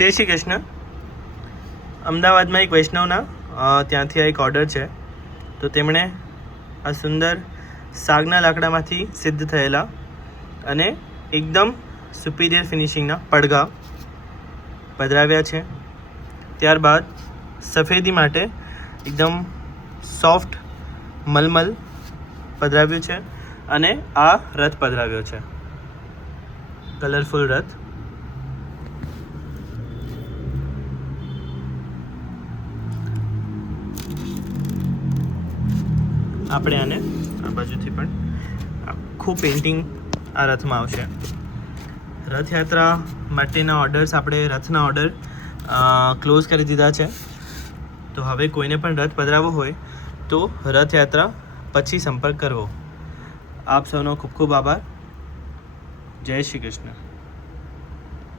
જય શ્રી કૃષ્ણ. અમદાવાદમાં એક વૈષ્ણવના ત્યાંથી એક ઓર્ડર છે. તો તેમણે આ સુંદર સાગના લાકડામાંથી સિદ્ધ થયેલા અને એકદમ સુપિરિયર ફિનિશિંગના પડઘા પધરાવ્યા છે. ત્યારબાદ સફેદી માટે એકદમ સોફ્ટ મલમલ પધરાવ્યું છે અને આ રથ પધરાવ્યો છે, કલરફુલ રથ. આપણે આને આ બાજુથી પણ આખું પેઇન્ટિંગ આ રથમાં આવશે. રથયાત્રા માટેના ઓર્ડર્સ આપણે રથના ઓર્ડર ક્લોઝ કરી દીધા છે. તો હવે કોઈને પણ રથ પધરાવવો હોય તો રથયાત્રા પછી સંપર્ક કરવો. આપ સૌનો ખૂબ ખૂબ આભાર. જય શ્રી કૃષ્ણ.